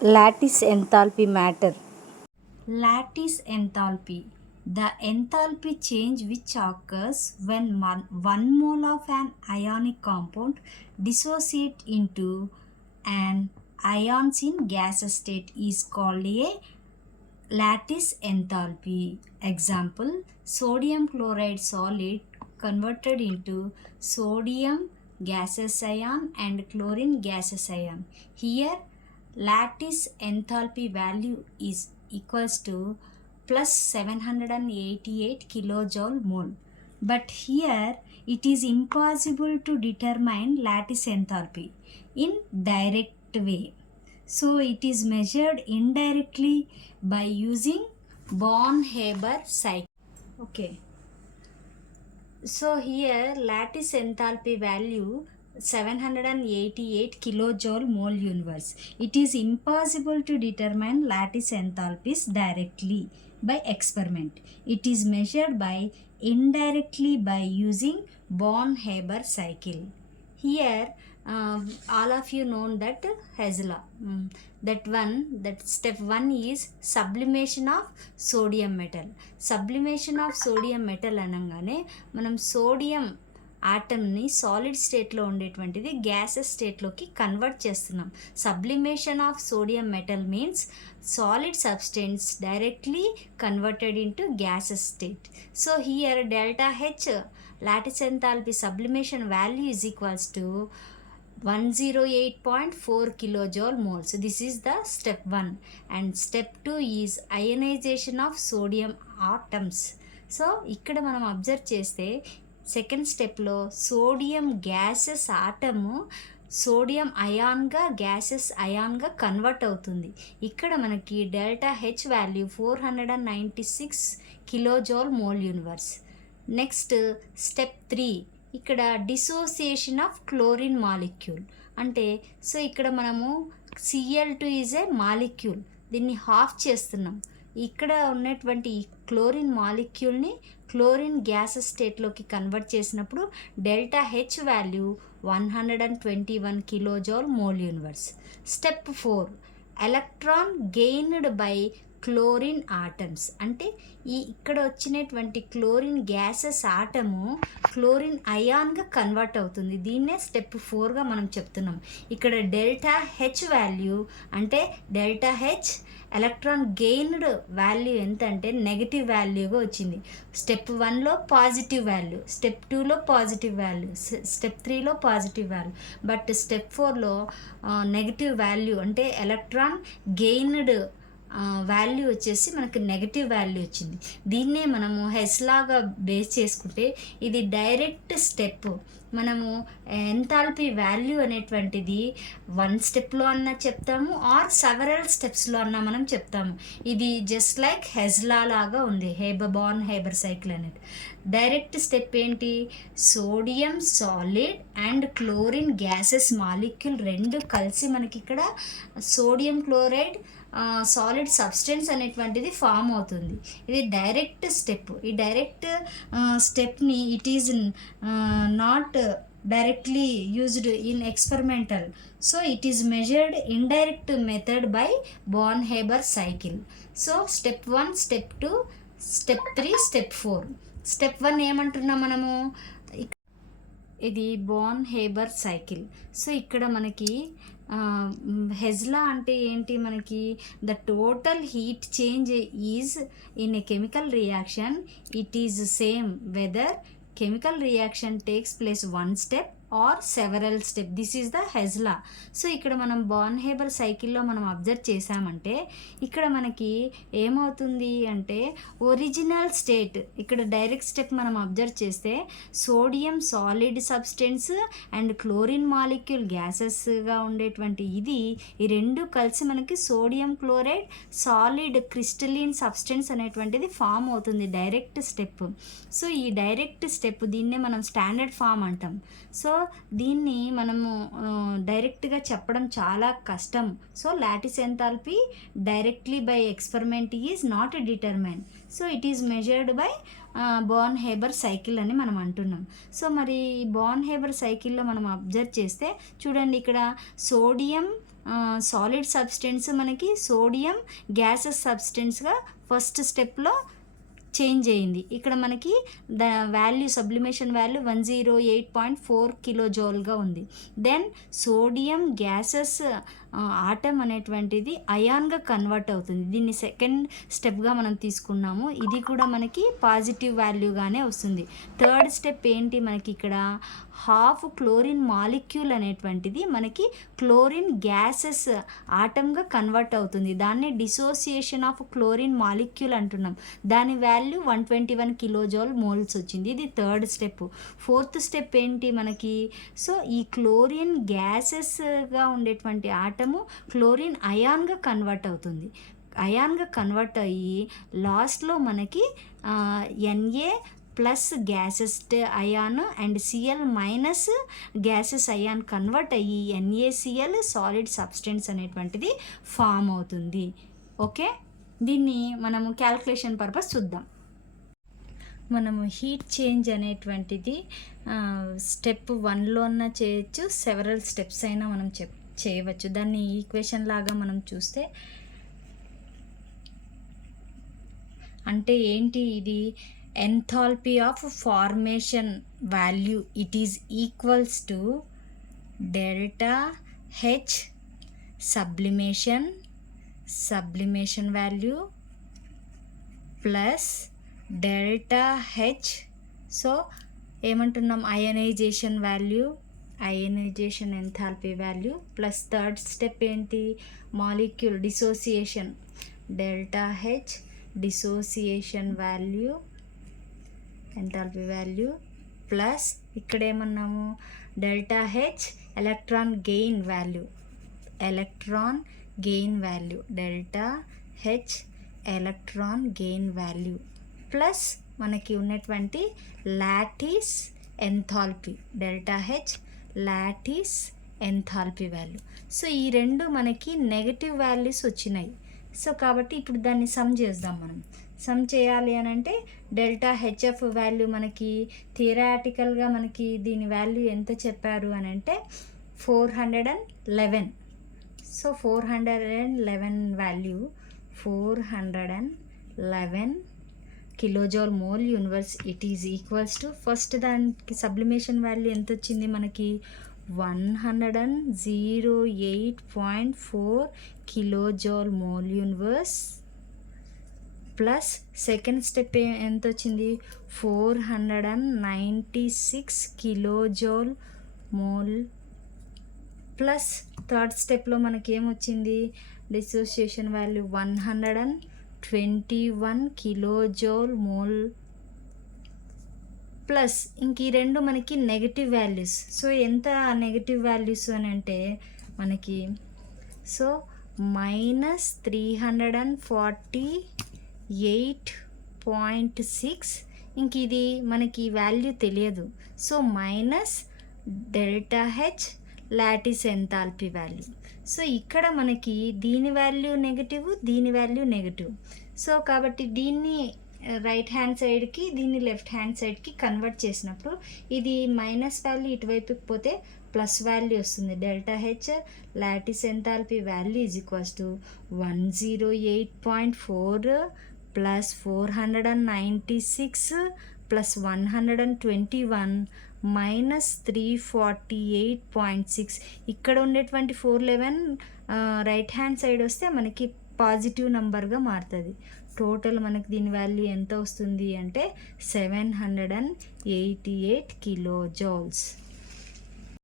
Lattice enthalpy matter. Lattice enthalpy. The enthalpy change which occurs when one mole of an ionic compound dissociate into an ions in gaseous state is called a lattice enthalpy. Example: sodium chloride solid converted into sodium gaseous ion and chlorine gaseous ion. Here lattice enthalpy value is equals to plus 788 kilojoule mole. But here it is impossible to determine lattice enthalpy in direct way. So it is measured indirectly by using Born-Haber cycle. Okay. So here lattice enthalpy value 788 kilojoule mole universe. It is impossible to determine lattice enthalpies directly by experiment. It is measured by indirectly by using Born-Haber cycle. Here all of you know that Hezla. That step 1 is sublimation of sodium metal. Sublimation of sodium metal అనగానే మనం sodium ఆటమ్ని solid స్టేట్లో ఉండేటువంటిది gases స్టేట్లోకి convert చేస్తున్నాం. Sublimation of sodium metal means solid substance directly converted into gases state. So here delta H lattice enthalpy sublimation value is equals to 108.4 kilojoule mole. So this is the step 1, and step 2 is ionization of sodium atoms. So ఇక్కడ మనం observe చేస్తే second స్టెప్లో sodium gases atom sodium అయాన్గా gases అయాన్గా convert అవుతుంది. ఇక్కడ మనకి delta H value 496 కిలోజోల్ mole universe. Next step 3, ఇక్కడ dissociation of chlorine molecule అంటే so ఇక్కడ మనము Cl2 ఈజ్ ఏ మాలిక్యూల్, దీన్ని హాఫ్ చేస్తున్నాం. ఇక్కడ ఉన్నటువంటి క్లోరిన్ మాలిక్యూల్ని క్లోరిన్ గ్యాసెస్ స్టేట్లోకి కన్వర్ట్ చేసినప్పుడు delta H value 121 కిలోజోల్ mole universe. Step 4, electron gained by chlorine atoms అంటే ఇక్కడ వచ్చినటువంటి క్లోరిన్ గ్యాసెస్ ఆటము క్లోరిన్ అయాన్గా కన్వర్ట్ అవుతుంది. దీన్నే స్టెప్ 4గా మనం చెప్తున్నాం. ఇక్కడ డెల్టా హెచ్ వాల్యూ అంటే delta H electron gained value ఎంత అంటే నెగిటివ్ వాల్యూగా వచ్చింది. స్టెప్ 1లో పాజిటివ్ వాల్యూ, స్టెప్ 2లో పాజిటివ్ వాల్యూ, స్టెప్ 3లో పాజిటివ్ వాల్యూ, బట్ స్టెప్ 4లో నెగిటివ్ వాల్యూ అంటే ఎలక్ట్రాన్ గెయిన్డ్ వాల్యూ వచ్చేసి మనకు నెగటివ్ వాల్యూ వచ్చింది. దీన్నే మనము హెస్లాగా బేస్ చేసుకుంటే ఇది డైరెక్ట్ స్టెప్. మనము ఎంథాల్పీ వాల్యూ అనేటువంటిది 1 స్టెప్లో అన్నా చెప్తాము ఆర్ సెవరల్ స్టెప్స్లో అన్నా మనం చెప్తాము. ఇది జస్ట్ లైక్ హెస్లా లాగా ఉంది, బోర్న్-హేబర్ సైకిల్ అనేది. డైరెక్ట్ స్టెప్ ఏంటి? Sodium solid and chlorine gases molecule రెండు కలిసి మనకి ఇక్కడ సోడియం క్లోరైడ్ సాలిడ్ సబ్స్టెన్స్ అనేటువంటిది ఫామ్ అవుతుంది. ఇది డైరెక్ట్ స్టెప్. ఈ direct stepney it is not directly used in experimental. So it is measured indirect method by Born-Haber cycle. So step 1, step 2, step 3, step 4. Step 1 ఏమంటున్నాం మనము? ఇది Born-Haber cycle. So ఇక్కడ మనకి హెజ్లా అంటే ఏంటి? మనకి the total heat change is in a chemical reaction it is same whether chemical reaction takes place 1 step or several step. This is the Hess law. So ఇక్కడ మనం బోర్న్-హేబర్ సైకిల్లో మనం అబ్జర్వ్ చేసామంటే ఇక్కడ మనకి ఏమవుతుంది అంటే ఒరిజినల్ స్టేట్ ఇక్కడ డైరెక్ట్ స్టెప్ మనం అబ్జర్వ్ చేస్తే sodium solid substance and chlorine molecule గ్యాసెస్గా ఉండేటువంటి ఈ రెండు కలిసి మనకి sodium chloride solid crystalline substance అనేటువంటిది ఫామ్ అవుతుంది డైరెక్ట్ స్టెప్. సో ఈ డైరెక్ట్ స్టెప్ దీన్నే మనం స్టాండర్డ్ ఫామ్ అంటాం. సో దీన్ని మనము డైరెక్ట్గా చెప్పడం చాలా కష్టం. So lattice enthalpy directly by experiment is not determine. So it is measured by Born-Haber cycle అని మనం అంటున్నాం. సో మరి బోర్న్-హేబర్ సైకిల్లో మనం అబ్జర్వ్ చేస్తే చూడండి, ఇక్కడ సోడియం సాలిడ్ సబ్స్టెన్స్ మనకి సోడియం గ్యాసెస్ సబ్స్టెన్స్గా ఫస్ట్ స్టెప్లో చేంజ్ అయింది. ఇక్కడ మనకి ద వాల్యూ సబ్లిమేషన్ వాల్యూ 108.4 కిలోజౌల్గా ఉంది. దెన్ సోడియం గ్యాసెస్ ఆటమ్ అనేటువంటిది అయాన్గా కన్వర్ట్ అవుతుంది. దీన్ని సెకండ్ స్టెప్గా మనం తీసుకున్నాము. ఇది కూడా మనకి పాజిటివ్ వాల్యూగానే వస్తుంది. థర్డ్ స్టెప్ ఏంటి మనకి ఇక్కడ హాఫ్ క్లోరిన్ మాలిక్యూల్ అనేటువంటిది మనకి క్లోరిన్ గ్యాసెస్ ఆటమ్గా కన్వర్ట్ అవుతుంది. దాన్ని డిసోసియేషన్ ఆఫ్ క్లోరిన్ మాలిక్యూల్ అంటున్నాం. దాని వాల్యూ 121 కిలోజౌల్ మోల్స్ వచ్చింది. ఇది థర్డ్ స్టెప్. ఫోర్త్ స్టెప్ ఏంటి మనకి సో ఈ క్లోరిన్ గ్యాసెస్గా ఉండేటువంటి ఆటము క్లోరిన్ అయాన్గా కన్వర్ట్ అవుతుంది. అయాన్గా కన్వర్ట్ అయ్యి లాస్ట్లో మనకి Na plus gases ion and Cl minus gases ion convert అయ్యి NaCl సాలిడ్ సబ్స్టెన్స్ అనేటువంటిది ఫామ్ అవుతుంది. ఓకే, దీన్ని మనము క్యాల్కులేషన్ పర్పస్ చూద్దాం. మనము హీట్ చేంజ్ అనేటువంటిది స్టెప్ 1లోన చేయొచ్చు, సెవరల్ స్టెప్స్ అయినా మనం చేయవచ్చు. దాన్ని ఈక్వేషన్ లాగా మనం చూస్తే అంటే ఏంటి ఇది enthalpy of formation value it is equals to delta H sublimation value plus delta H so ఏమంటున్నాం ionization enthalpy value plus third step ఏంటి molecule dissociation delta H dissociation value enthalpy value plus ఇక్కడ ఏమన్నాము delta H electron gain value delta H electron gain value plus మనకి ఉన్నటువంటి lattice enthalpy delta H lattice enthalpy value. So ఈ రెండు మనకి negative values వచ్చినాయి. So కాబట్టి ఇప్పుడు దాన్ని సమ్ చేద్దాం. మనం సమ్ చేయాలి అని అంటే డెల్టా హెచ్ఎఫ్ వాల్యూ మనకి థియరాటికల్గా మనకి దీని వాల్యూ ఎంత చెప్పారు అని అంటే 411. So 411 value 411 kilojoule mole universe it is equals to first దానికి సబ్లిమేషన్ వాల్యూ ఎంత వచ్చింది మనకి 108.4 kilojoule mole universe plus second step ఎంత వచ్చింది 496 కిలోజౌల్ మోల్ ప్లస్ థర్డ్ స్టెప్లో మనకి ఏమొచ్చింది dissociation value 121 kilojoule mole plus ఇంక ఈ రెండు మనకి నెగటివ్ వాల్యూస్. సో ఎంత నెగటివ్ వాల్యూస్ అని అంటే మనకి సో -348.6 ఇంక ఇది మనకి వాల్యూ తెలియదు. So minus delta H lattice enthalpy value. So ఇక్కడ మనకి దీని వాల్యూ నెగటివ్, దీని వాల్యూ నెగటివ్. సో కాబట్టి దీన్ని రైట్ హ్యాండ్ సైడ్కి దీన్ని లెఫ్ట్ హ్యాండ్ సైడ్కి కన్వర్ట్ చేసినప్పుడు ఇది మైనస్ వాల్యూ ఇటువైపుకి పోతే ప్లస్ వాల్యూ వస్తుంది. Delta H lattice enthalpy value is equals to 108.4 plus 496 plus 121 minus 348.6. ఇక్కడ ఉండేటువంటి 411 రైట్ హ్యాండ్ సైడ్ వస్తే మనకి పాజిటివ్ నెంబర్గా మారుతుంది. టోటల్ మనకి దీని వాల్యూ ఎంత వస్తుంది అంటే 788 కిలో జౌల్స్.